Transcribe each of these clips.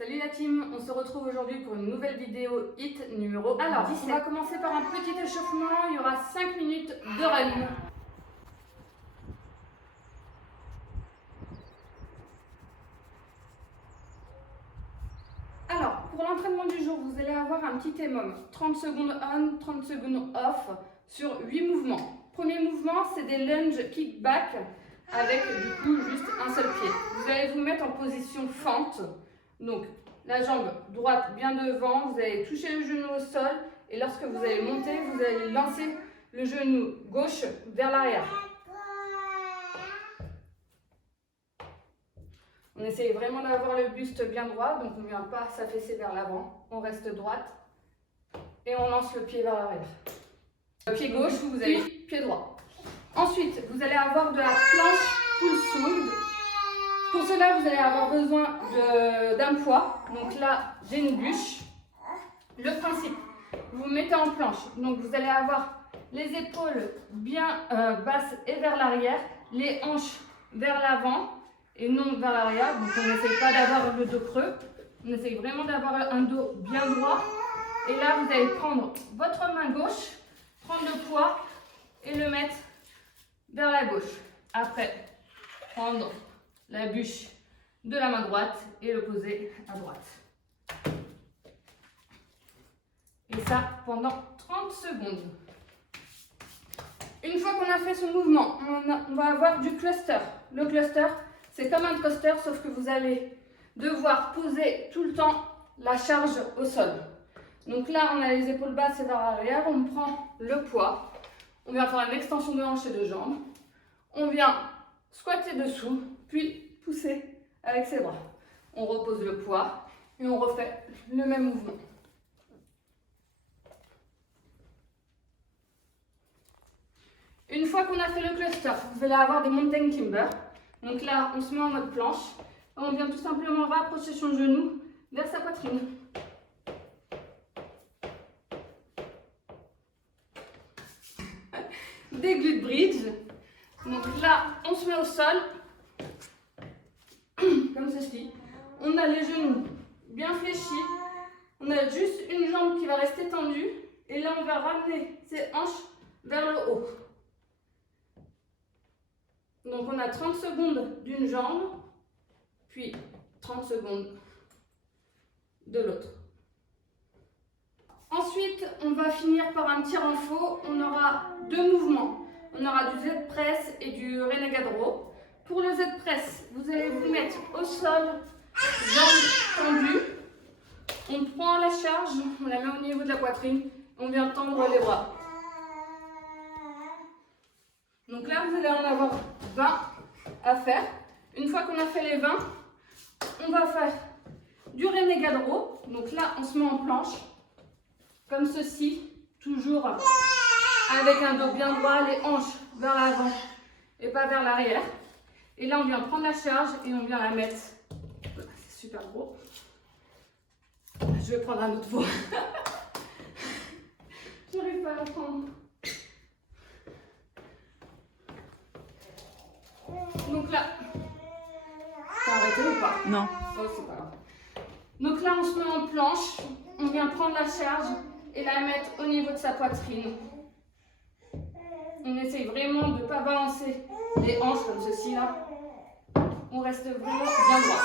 Salut la team, on se retrouve aujourd'hui pour une nouvelle vidéo HIIT numéro 17. Alors, on va commencer par un petit échauffement, il y aura 5 minutes de run. Alors, pour l'entraînement du jour, vous allez avoir un petit EMOM, 30 secondes on, 30 secondes off, sur 8 mouvements. Premier mouvement, c'est des lunges kickback avec du coup juste un seul pied. Vous allez vous mettre en position fente, donc la jambe droite bien devant, vous allez toucher le genou au sol et lorsque vous allez monter, vous allez lancer le genou gauche vers l'arrière. On essaye vraiment d'avoir le buste bien droit, donc on ne vient pas s'affaisser vers l'avant, on reste droite et on lance le pied vers l'arrière. Pied gauche, vous avez pied droit. Ensuite, vous allez avoir de la planche pull swing. Pour cela, vous allez avoir besoin d'un poids. Donc là, j'ai une bûche. Le principe, vous vous mettez en planche. Donc vous allez avoir les épaules bien basses et vers l'arrière, les hanches vers l'avant et non vers l'arrière. Donc on n'essaye pas d'avoir le dos creux. On essaye vraiment d'avoir un dos bien droit. Et là, vous allez prendre votre main gauche, prendre le poids et le mettre vers la gauche. Après, prendre la bûche de la main droite et le poser à droite. Et ça pendant 30 secondes. Une fois qu'on a fait ce mouvement, on va avoir du cluster. Le cluster, c'est comme un coaster, sauf que vous allez devoir poser tout le temps la charge au sol. Donc là, on a les épaules basses et vers l'arrière, on prend le poids, on vient faire une extension de hanche et de jambes, on vient squatter dessous, puis pousser avec ses bras. On repose le poids et on refait le même mouvement. Une fois qu'on a fait le cluster, vous allez avoir des mountain climbers. Donc là, on se met en mode planche. On vient tout simplement rapprocher son genou vers sa poitrine. Des glute bridge. Donc là, on se met au sol, comme ceci. On a les genoux bien fléchis. On a juste une jambe qui va rester tendue. Et là, on va ramener ses hanches vers le haut. Donc on a 30 secondes d'une jambe, puis 30 secondes de l'autre. Ensuite, on va finir par un tir en faux. On aura deux mouvements. On aura du Z-press et du renegade row. Pour le Z-press, vous allez vous mettre au sol, jambes tendues. On prend la charge, on la met au niveau de la poitrine. On vient tendre les bras. Donc là, vous allez en avoir 20 à faire. Une fois qu'on a fait les 20, on va faire du renegade row. Donc là, on se met en planche, comme ceci, toujours avec un dos bien droit, les hanches vers l'avant et pas vers l'arrière. Et là, on vient prendre la charge et on vient la mettre. C'est super gros. Je vais prendre un autre pot. Je n'arrive pas à le prendre. Donc là, t'as arrêté ou pas? Non. Oh, c'est pas grave. Donc là, on se met en planche, on vient prendre la charge et la mettre au niveau de sa poitrine. On essaye vraiment de ne pas balancer les hanches comme ceci là. On reste vraiment bien droit.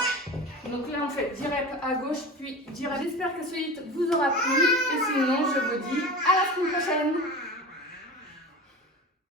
Donc là, on fait direct à gauche, puis direct. J'espère que ce hit vous aura plu et sinon, je vous dis